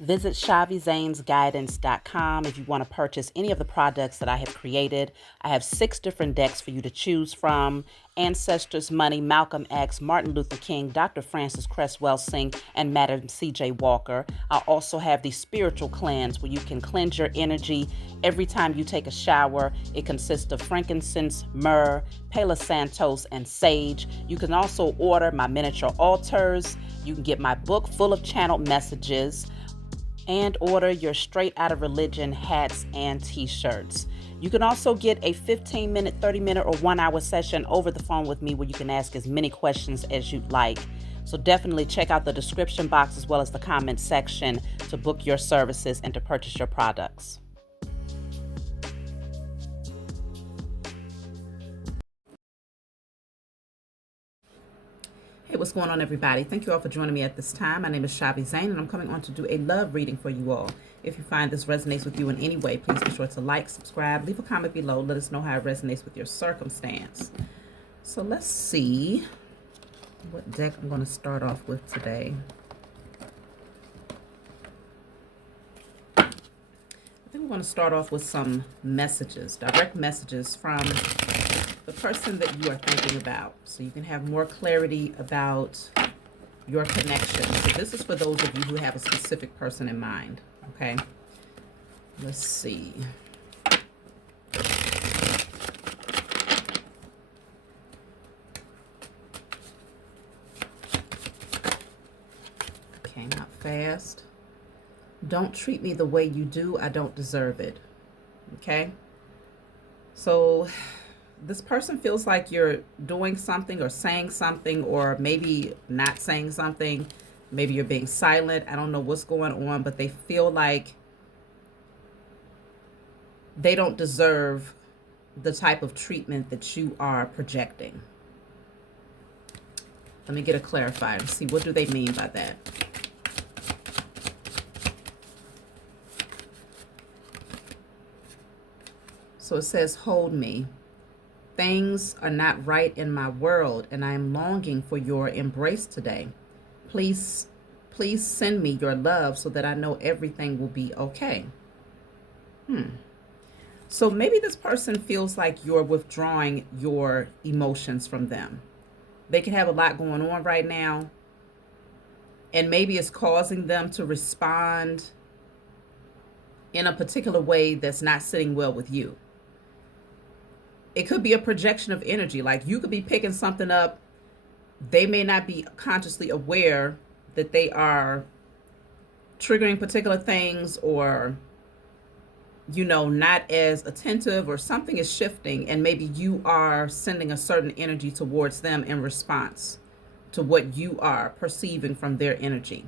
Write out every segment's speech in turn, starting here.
Visit ShaviZanesGuidance.com if you want to purchase any of the products that I have created. I have 6 different decks for you to choose from: Ancestors Money, Malcolm X, Martin Luther King, Dr. Francis Cresswell Singh, and Madam C.J. Walker. I also have the Spiritual Cleanse, where you can cleanse your energy every time you take a shower. It consists of frankincense, myrrh, Palo Santos, and sage. You can also order my miniature altars. You can get my book full of channeled messages, and order your Straight Outta Religion hats and t-shirts. You can also get a 15-minute, 30-minute, or 1-hour session over the phone with me where you can ask as many questions as you'd like. So definitely check out the description box as well as the comment section to book your services and to purchase your products. Hey, what's going on, everybody? Thank you all for joining me at this time. My name is Shavi Zane, and I'm coming on to do a love reading for you all. If you find this resonates with you in any way, please be sure to like, subscribe, leave a comment below. Let us know how it resonates with your circumstance. So let's see what deck I'm going to start off with today. I think we're going to start off with some messages, direct messages from the person that you are thinking about, so you can have more clarity about your connection. So this is for those of you who have a specific person in mind, okay? Let's see. Okay, not fast. Don't treat me the way you do. I don't deserve it. Okay? So this person feels like you're doing something or saying something, or maybe not saying something. Maybe you're being silent. I don't know what's going on, but they feel like they don't deserve the type of treatment that you are projecting. Let me get a clarifier and see what do they mean by that. So it says, hold me. Things are not right in my world, and I am longing for your embrace today. Please send me your love so that I know everything will be okay. So maybe this person feels like you're withdrawing your emotions from them. They can have a lot going on right now, and maybe it's causing them to respond in a particular way that's not sitting well with you. It could be a projection of energy. Like, you could be picking something up. They may not be consciously aware that they are triggering particular things, or, you know, not as attentive, or something is shifting, and maybe you are sending a certain energy towards them in response to what you are perceiving from their energy.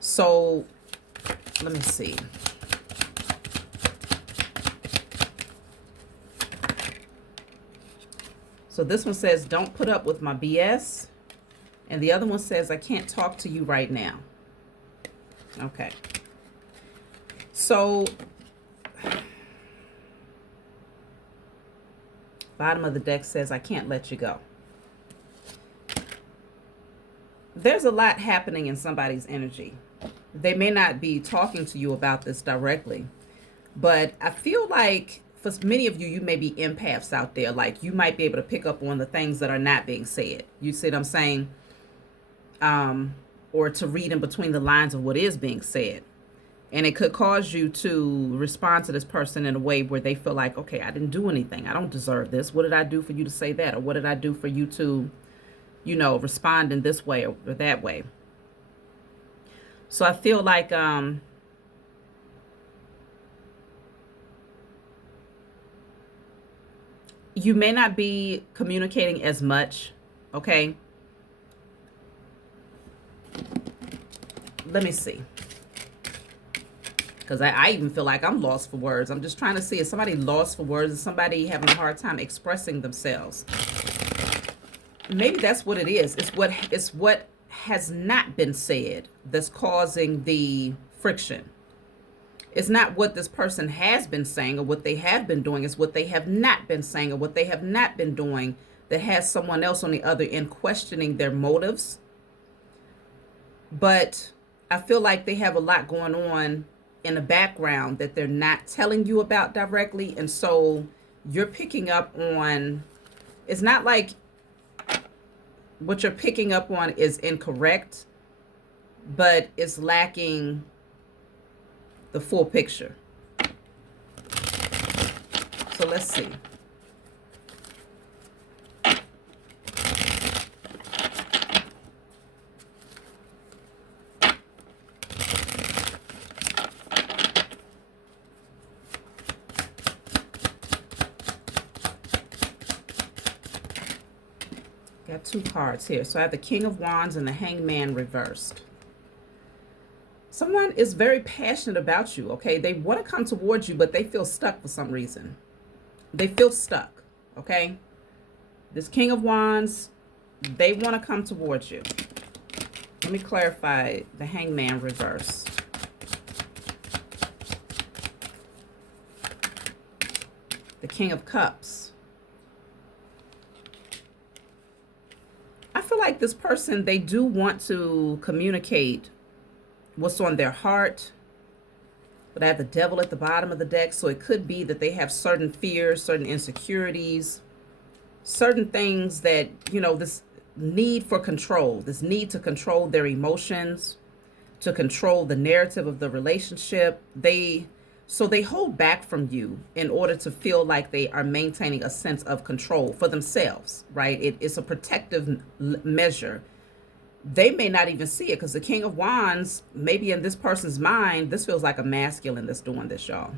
So let me see. So this one says, don't put up with my BS. And the other one says, I can't talk to you right now. Okay. So bottom of the deck says, I can't let you go. There's a lot happening in somebody's energy. They may not be talking to you about this directly, but I feel like for many of you, you may be empaths out there. Like, you might be able to pick up on the things that are not being said. You see what I'm saying? Or to read in between the lines of what is being said. And it could cause you to respond to this person in a way where they feel like, okay, I didn't do anything. I don't deserve this. What did I do for you to say that? Or what did I do for you to, you know, respond in this way or that way? So I feel like you may not be communicating as much, okay? Let me see. Because I even feel like I'm lost for words. I'm just trying to see, is somebody lost for words? Is somebody having a hard time expressing themselves? Maybe that's what it is. It's what has not been said that's causing the friction. It's not what this person has been saying or what they have been doing. It's what they have not been saying or what they have not been doing that has someone else on the other end questioning their motives. But I feel like they have a lot going on in the background that they're not telling you about directly. And so you're picking up on, it's not like what you're picking up on is incorrect, but it's lacking the full picture. So let's see. Got two cards here. So I have the King of Wands and the Hangman reversed. Someone is very passionate about you, okay? They want to come towards you, but they feel stuck for some reason. They feel stuck, okay? This King of Wands, they want to come towards you. Let me clarify the Hangman reverse. The King of Cups. I feel like this person, they do want to communicate what's on their heart. But I have the Devil at the bottom of the deck, so it could be that they have certain fears, certain insecurities, certain things that, you know, this need for control, this need to control their emotions, to control the narrative of the relationship. So they hold back from you in order to feel like they are maintaining a sense of control for themselves, right? It's a protective measure. They may not even see it because the King of Wands, maybe in this person's mind, this feels like a masculine that's doing this, y'all.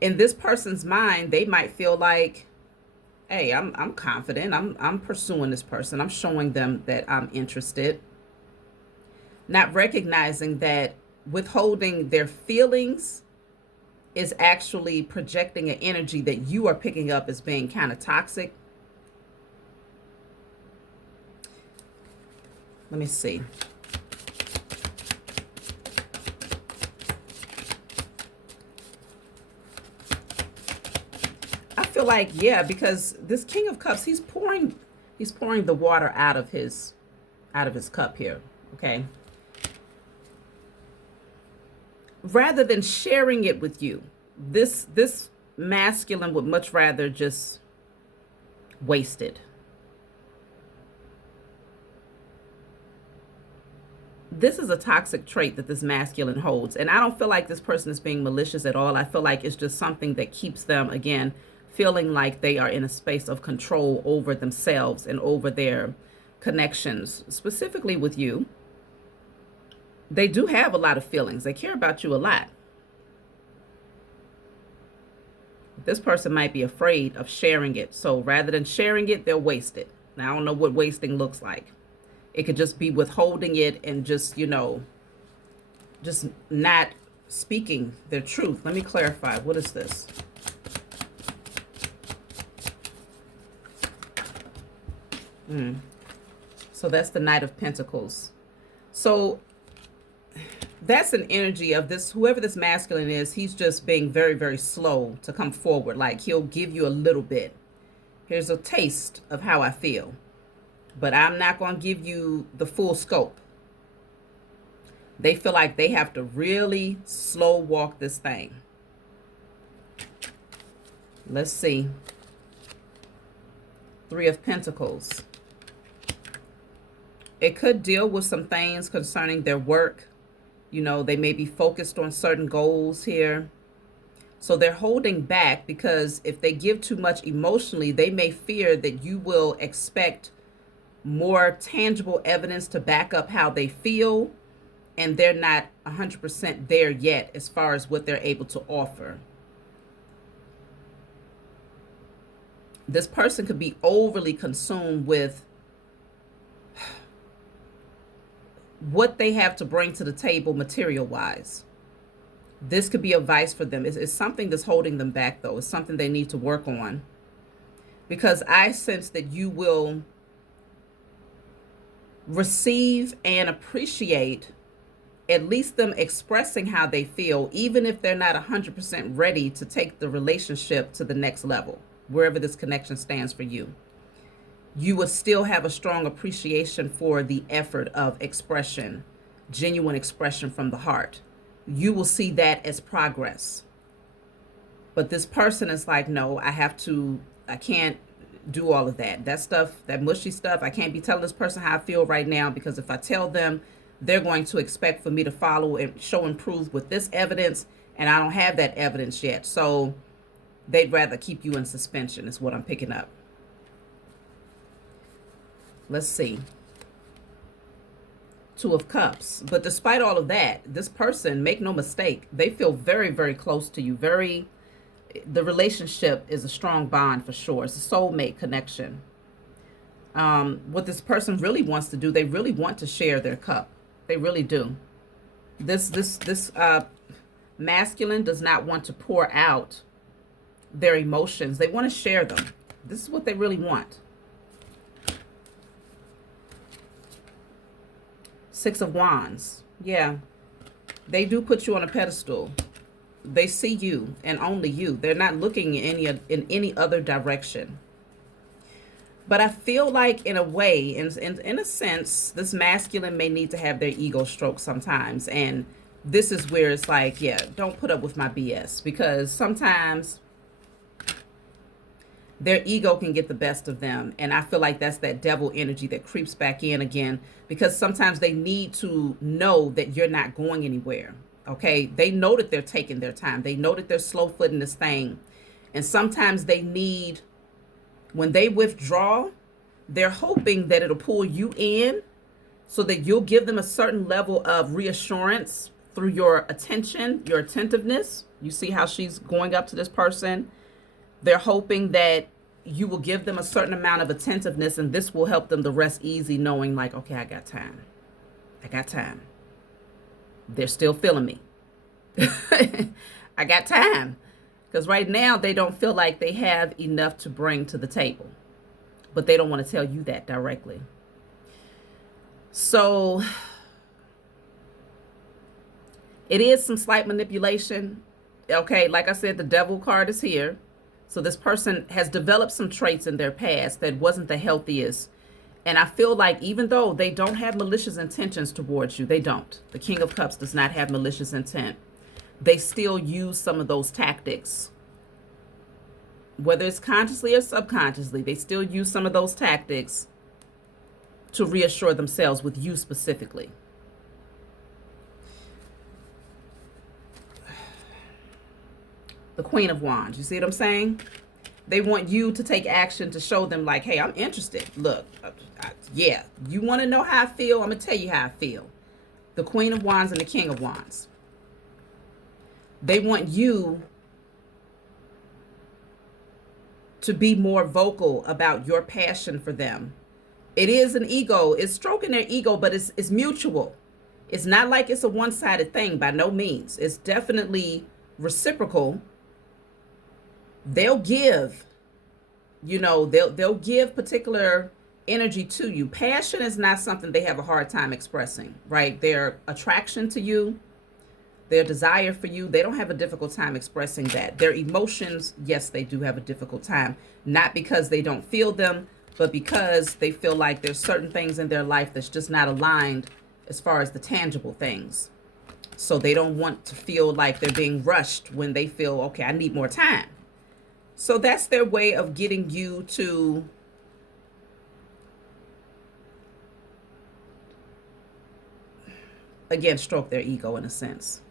In this person's mind, they might feel like, hey, I'm confident. I'm pursuing this person. I'm showing them that I'm interested. Not recognizing that withholding their feelings is actually projecting an energy that you are picking up as being kind of toxic. Let me see. I feel like, yeah, because this King of Cups, he's pouring the water out of his cup here, okay? Rather than sharing it with you, this masculine would much rather just waste it. This is a toxic trait that this masculine holds. And I don't feel like this person is being malicious at all. I feel like it's just something that keeps them, again, feeling like they are in a space of control over themselves and over their connections, specifically with you. They do have a lot of feelings. They care about you a lot. This person might be afraid of sharing it. So rather than sharing it, they'll waste it. Now, I don't know what wasting looks like. It could just be withholding it and just, you know, just not speaking their truth. Let me clarify. What is this? So that's the Knight of Pentacles. So that's an energy of this, whoever this masculine is, he's just being very, very slow to come forward. Like he'll give you a little bit. Here's a taste of how I feel. But I'm not going to give you the full scope. They feel like they have to really slow walk this thing. Let's see. Three of Pentacles. It could deal with some things concerning their work. You know, they may be focused on certain goals here. So they're holding back because if they give too much emotionally, they may fear that you will expect more tangible evidence to back up how they feel. And they're not 100% there yet as far as what they're able to offer. This person could be overly consumed with what they have to bring to the table material-wise. This could be advice for them. It's something that's holding them back, though. It's something they need to work on. Because I sense that you will receive and appreciate at least them expressing how they feel, even if they're not 100% ready to take the relationship to the next level, wherever this connection stands for you. You would still have a strong appreciation for the effort of expression genuine expression from the heart. You will see that as progress. But this person is like, no, I can't do all of that. That stuff, that mushy stuff, I can't be telling this person how I feel right now, because if I tell them, they're going to expect for me to follow and show and prove with this evidence, and I don't have that evidence yet. So they'd rather keep you in suspension, is what I'm picking up. Let's see. Two of Cups. But despite all of that, this person, make no mistake, they feel very, very close to you. The relationship is a strong bond for sure. It's a soulmate connection. What this person really wants to do, they really want to share their cup. They really do. This masculine does not want to pour out their emotions. They want to share them. This is what they really want. Six of Wands. Yeah. They do put you on a pedestal. They see you and only you. They're not looking in any other direction. But I feel like, in a way, in a sense, this masculine may need to have their ego stroked sometimes. And this is where it's like, yeah, don't put up with my BS. Because sometimes their ego can get the best of them. And I feel like that's that devil energy that creeps back in again. Because sometimes they need to know that you're not going anywhere. Okay? They know that they're taking their time. They know that they're slow-footing this thing. And sometimes they need, when they withdraw, they're hoping that it'll pull you in so that you'll give them a certain level of reassurance through your attention, your attentiveness. You see how she's going up to this person? They're hoping that you will give them a certain amount of attentiveness, and this will help them to rest easy, knowing like, okay, I got time. I got time. They're still feeling me. I got time. Because right now they don't feel like they have enough to bring to the table. But they don't want to tell you that directly. So it is some slight manipulation. Okay, like I said, the devil card is here. So this person has developed some traits in their past that wasn't the healthiest. And I feel like even though they don't have malicious intentions towards you, they don't. The King of Cups does not have malicious intent. They still use some of those tactics. Whether it's consciously or subconsciously, they still use some of those tactics to reassure themselves with you specifically. The Queen of Wands. You see what I'm saying? They want you to take action to show them like, hey, I'm interested. Look, yeah, you want to know how I feel? I'm going to tell you how I feel. The Queen of Wands and the King of Wands. They want you to be more vocal about your passion for them. It is an ego. It's stroking their ego, but it's mutual. It's not like it's a one-sided thing, by no means. It's definitely reciprocal. They'll give, they'll give particular energy to you. Passion is not something they have a hard time expressing, right? Their attraction to you, their desire for you, they don't have a difficult time expressing that. Their emotions, yes, they do have a difficult time. Not because they don't feel them, but because they feel like there's certain things in their life that's just not aligned as far as the tangible things. So they don't want to feel like they're being rushed when they feel, okay, I need more time. So that's their way of getting you to again stroke their ego in a sense.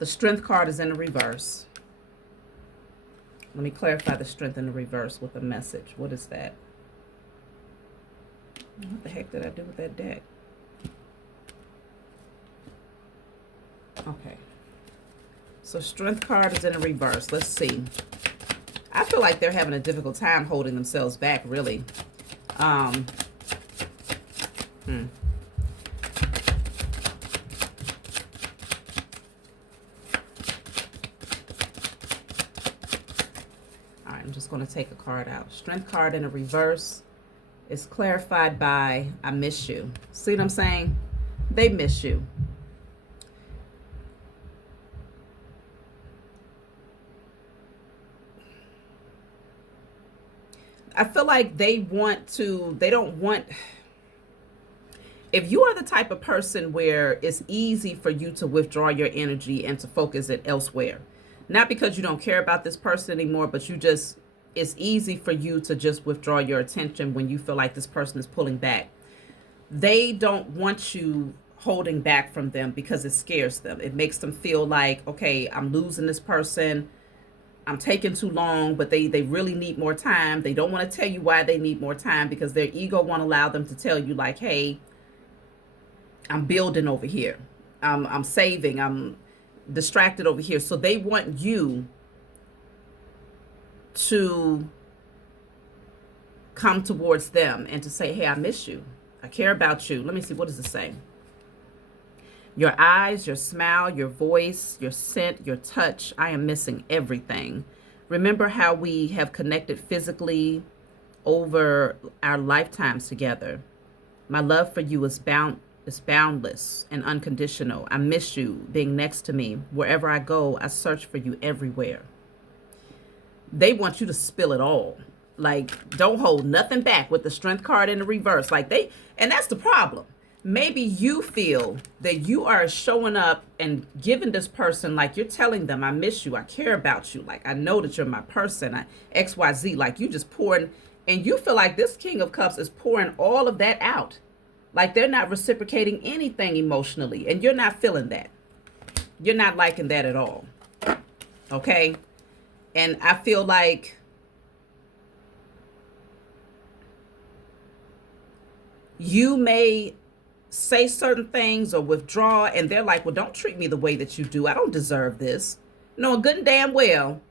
The Strength card is in the reverse. Let me clarify the Strength in the reverse with a message. What is that? What the heck did I do with that deck? Okay. So Strength card is in the reverse. Let's see. I feel like they're having a difficult time holding themselves back, really. All right, I'm just going to take a card out. Strength card in the reverse is clarified by I miss you. See what I'm saying? They miss you. I feel like they don't want If you are the type of person where it's easy for you to withdraw your energy and to focus it elsewhere, not because you don't care about this person anymore, but it's easy for you to just withdraw your attention when you feel like this person is pulling back. They don't want you holding back from them because it scares them. It makes them feel like, okay, I'm losing this person. I'm taking too long, but they really need more time. They don't want to tell you why they need more time because their ego won't allow them to tell you like, hey, I'm building over here. I'm saving. I'm distracted over here. So they want you to come towards them and to say, hey, I miss you. I care about you. Let me see. What does it say? Your eyes, your smile, your voice, your scent, your touch. I am missing everything. Remember how we have connected physically over our lifetimes together. My love for you is boundless and unconditional. I miss you being next to me. Wherever I go, I search for you everywhere. They want you to spill it all. Like, don't hold nothing back with the strength card in the reverse. And that's the problem. Maybe you feel that you are showing up and giving this person, like you're telling them, I miss you, I care about you, like I know that you're my person, XYZ, like you just pouring, and you feel like this King of Cups is pouring all of that out. Like they're not reciprocating anything emotionally, and you're not feeling that. You're not liking that at all. Okay? And I feel like you may say certain things or withdraw, and they're like, well, don't treat me the way that you do. I don't deserve this. No, good and damn well,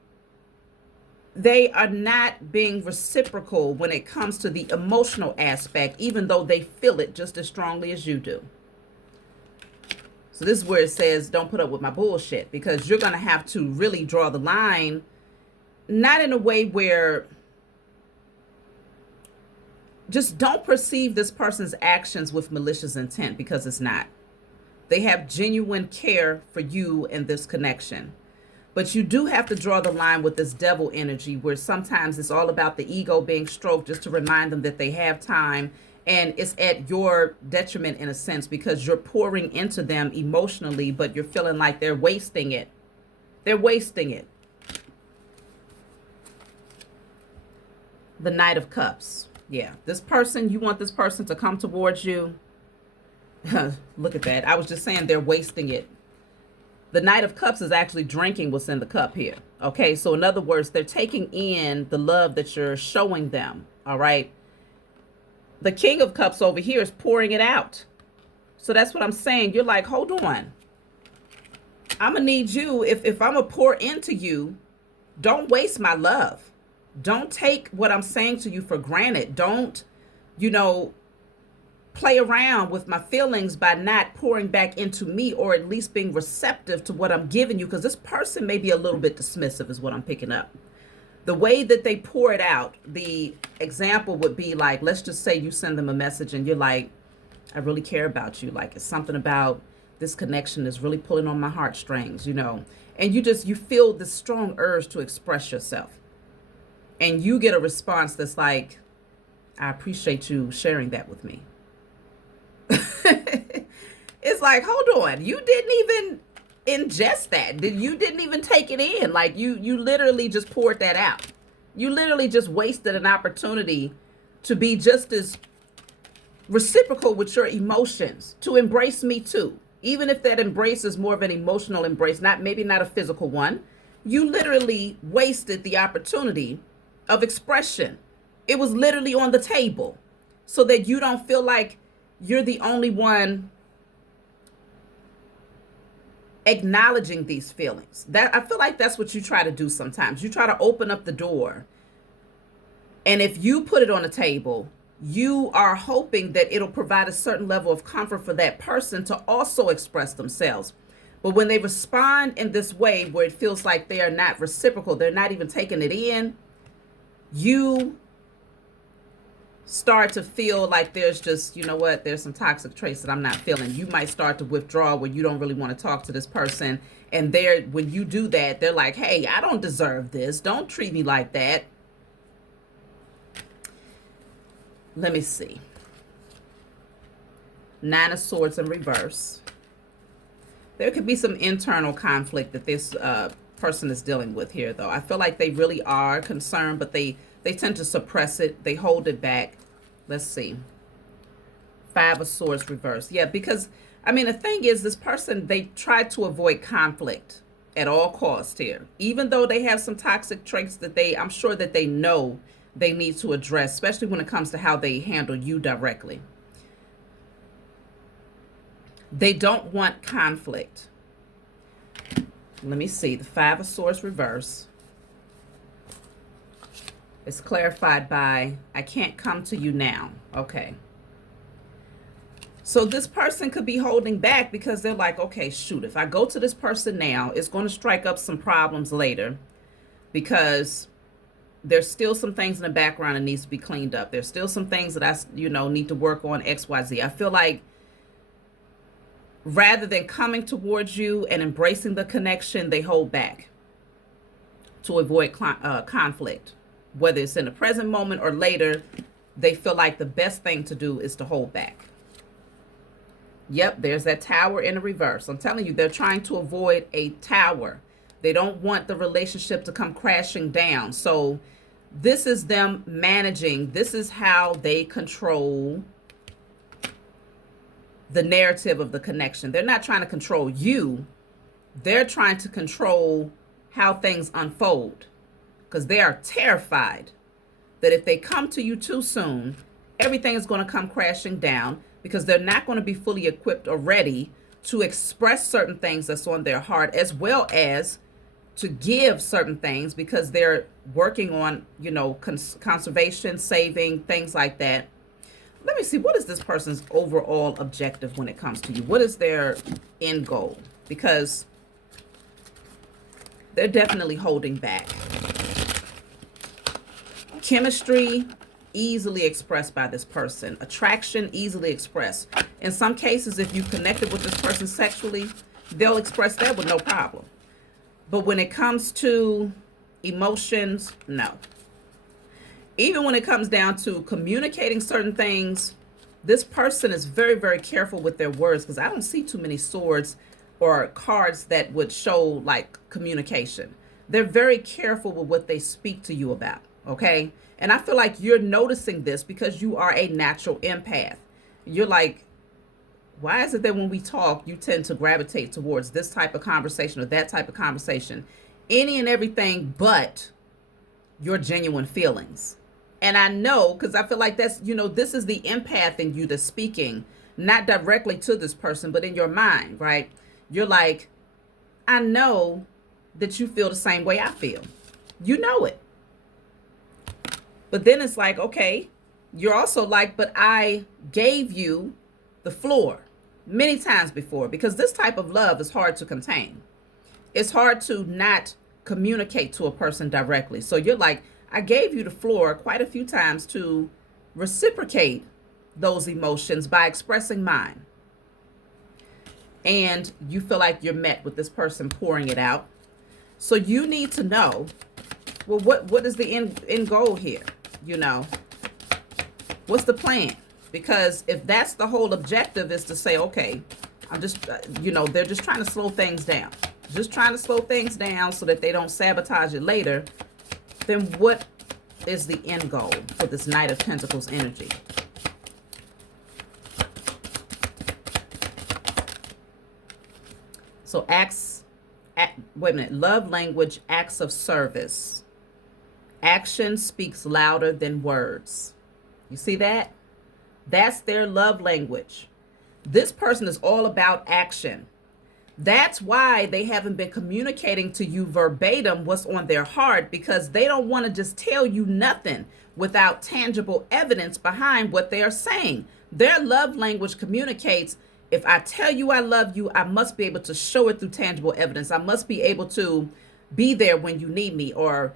they are not being reciprocal when it comes to the emotional aspect, even though they feel it just as strongly as you do. So this is where it says, don't put up with my bullshit, because you're going to have to really draw the line, not in a way where just don't perceive this person's actions with malicious intent, because it's not. They have genuine care for you and this connection. But you do have to draw the line with this devil energy, where sometimes it's all about the ego being stroked just to remind them that they have time. And it's at your detriment in a sense, because you're pouring into them emotionally, but you're feeling like they're wasting it. They're wasting it. The Knight of Cups. Yeah, this person, you want this person to come towards you. Look at that. I was just saying they're wasting it. The Knight of Cups is actually drinking what's in the cup here. Okay, so in other words, they're taking in the love that you're showing them. All right. The King of Cups over here is pouring it out. So that's what I'm saying. You're like, hold on. I'm going to need you. If I'm going to pour into you, don't waste my love. Don't take what I'm saying to you for granted. Don't, play around with my feelings by not pouring back into me, or at least being receptive to what I'm giving you. Because this person may be a little bit dismissive is what I'm picking up. The way that they pour it out, the example would be like, let's just say you send them a message and you're like, I really care about you. Like, it's something about this connection is really pulling on my heartstrings, and you feel this strong urge to express yourself. And you get a response that's like, I appreciate you sharing that with me. It's like, hold on. You didn't even ingest that. You didn't even take it in. Like you literally just poured that out. You literally just wasted an opportunity to be just as reciprocal with your emotions, to embrace me too. Even if that embrace is more of an emotional embrace, maybe not a physical one. You literally wasted the opportunity of expression. It was literally on the table, so that you don't feel like you're the only one acknowledging these feelings. That, I feel like that's what you try to do sometimes. You try to open up the door, and if you put it on the table, you are hoping that it'll provide a certain level of comfort for that person to also express themselves. But when they respond in this way, where it feels like they are not reciprocal, they're not even taking it in, you start to feel like there's just, there's some toxic traits that I'm not feeling. You might start to withdraw, where you don't really want to talk to this person. And when you do that, they're like, hey, I don't deserve this. Don't treat me like that. Let me see. Nine of Swords in reverse. There could be some internal conflict that this person is dealing with here, though. I feel like they really are concerned, but they tend to suppress it. They hold it back. Let's see. Five of Swords reverse. Yeah, because, I mean, the thing is, this person, they try to avoid conflict at all costs here. Even though they have some toxic traits that I'm sure that they know they need to address, especially when it comes to how they handle you directly. They don't want conflict. Let me see. The Five of Swords reverse. It's clarified by, I can't come to you now. Okay. So this person could be holding back because they're like, okay, shoot, if I go to this person now, it's going to strike up some problems later because there's still some things in the background that needs to be cleaned up. There's still some things that I, need to work on, XYZ. I feel like rather than coming towards you and embracing the connection, they hold back to avoid conflict. Whether it's in the present moment or later, they feel like the best thing to do is to hold back. Yep, there's that Tower in the reverse. I'm telling you, they're trying to avoid a tower. They don't want the relationship to come crashing down. So this is them managing. This is how they control the narrative of the connection. They're not trying to control you. They're trying to control how things unfold because they are terrified that if they come to you too soon, everything is going to come crashing down because they're not going to be fully equipped or ready to express certain things that's on their heart, as well as to give certain things because they're working on, conservation, saving, things like that. Let me see, what is this person's overall objective when it comes to you? What is their end goal? Because they're definitely holding back. Chemistry, easily expressed by this person. Attraction, easily expressed. In some cases, if you connected with this person sexually, they'll express that with no problem. But when it comes to emotions, no. Even when it comes down to communicating certain things, this person is very, very careful with their words because I don't see too many swords or cards that would show like communication. They're very careful with what they speak to you about, okay? And I feel like you're noticing this because you are a natural empath. You're like, why is it that when we talk, you tend to gravitate towards this type of conversation or that type of conversation? Any and everything but your genuine feelings. And I know, because I feel like that's, this is the empath in you that's speaking, not directly to this person, but in your mind, right? You're like, I know that you feel the same way I feel. You know it. But then it's like, okay, you're also like, but I gave you the floor many times before, because this type of love is hard to contain. It's hard to not communicate to a person directly. So you're like, I gave you the floor quite a few times to reciprocate those emotions by expressing mine. And you feel like you're met with this person pouring it out. So you need to know, well, what is the end goal here? What's the plan? Because if that's the whole objective, is to say, okay, I'm just, they're just trying to slow things down. Just trying to slow things down so that they don't sabotage it later. Then what is the end goal for this Knight of Pentacles energy? So wait a minute. Love language, acts of service. Action speaks louder than words. You see that? That's their love language. This person is all about action. That's why they haven't been communicating to you verbatim what's on their heart, because they don't want to just tell you nothing without tangible evidence behind what they are saying. Their love language communicates, if I tell you I love you, I must be able to show it through tangible evidence. I must be able to be there when you need me, or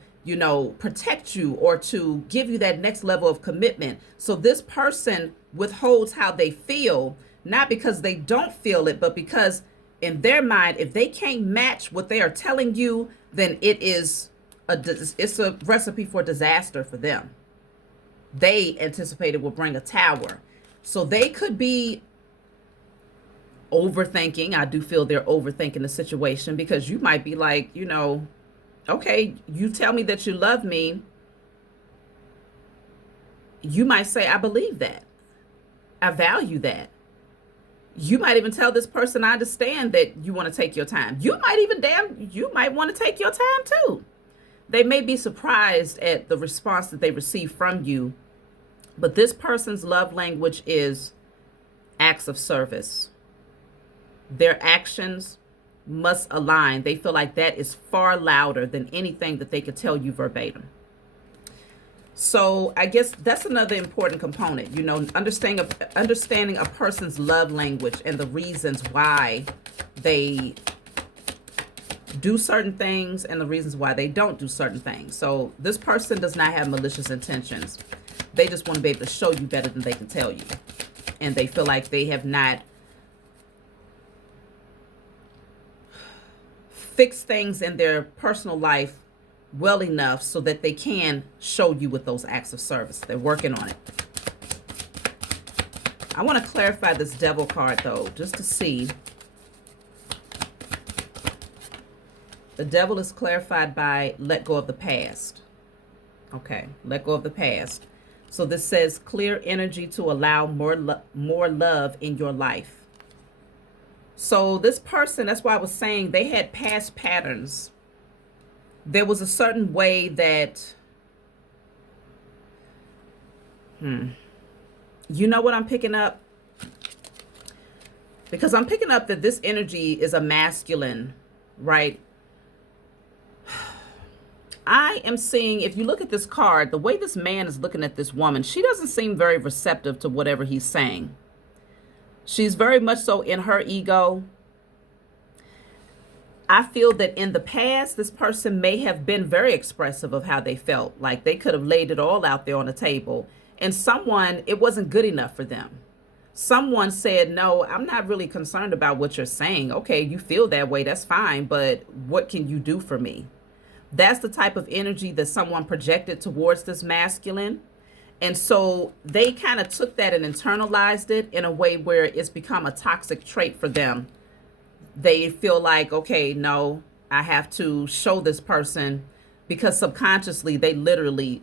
protect you, or to give you that next level of commitment. So this person withholds how they feel, not because they don't feel it, but because in their mind, if they can't match what they are telling you, then it's a recipe for disaster for them. They anticipate it will bring a tower. So they could be overthinking. I do feel they're overthinking the situation, because you might be like, okay, you tell me that you love me. You might say, I believe that. I value that. You might even tell this person, I understand that you want to take your time. You might want to take your time too. They may be surprised at the response that they receive from you, but this person's love language is acts of service. Their actions must align. They feel like that is far louder than anything that they could tell you verbatim. So I guess that's another important component, understanding a person's love language and the reasons why they do certain things and the reasons why they don't do certain things. So this person does not have malicious intentions. They just want to be able to show you better than they can tell you. And they feel like they have not fixed things in their personal life well enough so that they can show you with those acts of service. They're working on it. I want to clarify this Devil card though, just to see. The Devil is clarified by let go of the past. Okay, let go of the past. So this says clear energy to allow more love in your life. So this person, that's why I was saying they had past patterns. There was a certain way that, you know what I'm picking up? Because I'm picking up that this energy is a masculine, right? I am seeing, if you look at this card, the way this man is looking at this woman, she doesn't seem very receptive to whatever he's saying. She's very much so in her ego. I feel that in the past, this person may have been very expressive of how they felt. Like they could have laid it all out there on the table. And it wasn't good enough for them. Someone said, no, I'm not really concerned about what you're saying. Okay, you feel that way, that's fine. But what can you do for me? That's the type of energy that someone projected towards this masculine. And so they kind of took that and internalized it in a way where it's become a toxic trait for them. They feel like, okay, no, I have to show this person, because subconsciously they literally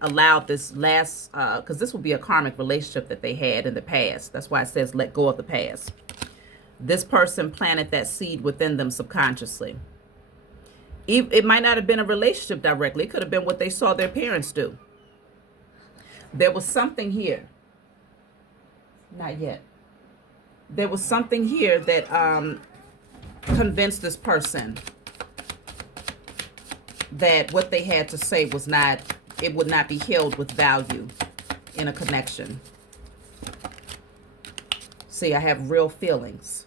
allowed this last, because this will be a karmic relationship that they had in the past. That's why it says let go of the past. This person planted that seed within them subconsciously. It might not have been a relationship directly. It could have been what they saw their parents do. There was something here. Not yet. There was something here that convinced this person that what they had to say was not, it would not be held with value in a connection. See, I have real feelings.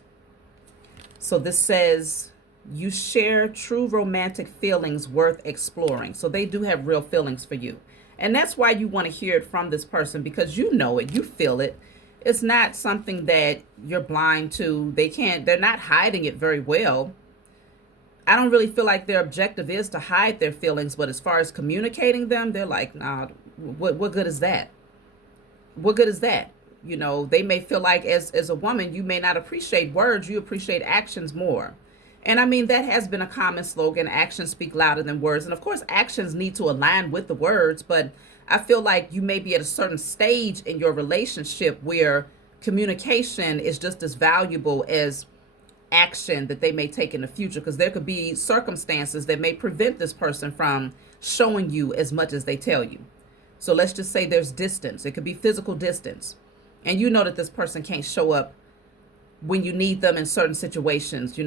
So this says you share true romantic feelings worth exploring. So they do have real feelings for you. And that's why you want to hear it from this person, because you know it, you feel it. It's not something that you're blind to. They're not hiding it very well. I don't really feel like their objective is to hide their feelings, but as far as communicating them, they're like, nah, what good is that? What good is that? They may feel like as a woman, you may not appreciate words, you appreciate actions more. And I mean, that has been a common slogan, actions speak louder than words. And of course, actions need to align with the words, but I feel like you may be at a certain stage in your relationship where communication is just as valuable as action that they may take in the future, because there could be circumstances that may prevent this person from showing you as much as they tell you. So let's just say there's distance. It could be physical distance. And you know that this person can't show up when you need them in certain situations,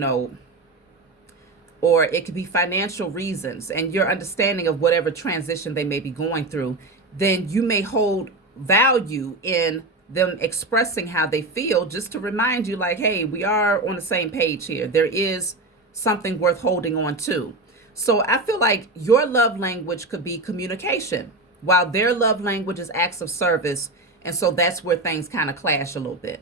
or it could be financial reasons and your understanding of whatever transition they may be going through. Then you may hold value in them expressing how they feel, just to remind you like, hey, we are on the same page here. There is something worth holding on to. So I feel like your love language could be communication, while their love language is acts of service. And so that's where things kind of clash a little bit.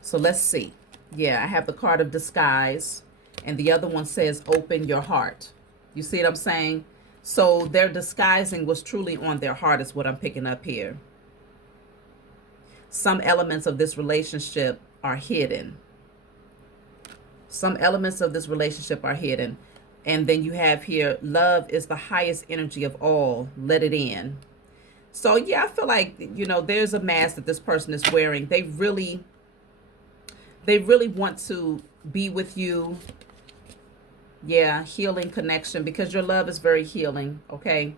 So let's see. Yeah, I have the card of disguise, and the other one says open your heart. You see what I'm saying? So their disguising was truly on their heart is what I'm picking up here. some elements of this relationship are hidden. Some elements of this relationship are hidden. And then you have here, love is the highest energy of all. Let it in. So yeah, I feel like, there's a mask that this person is wearing. They really want to be with you. Yeah, healing connection, because your love is very healing, okay?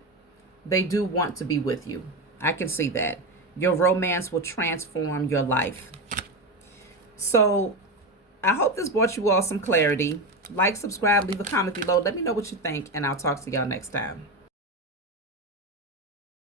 They do want to be with you. I can see that. Your romance will transform your life. So I hope this brought you all some clarity. Like, subscribe, leave a comment below. Let me know what you think, and I'll talk to y'all next time.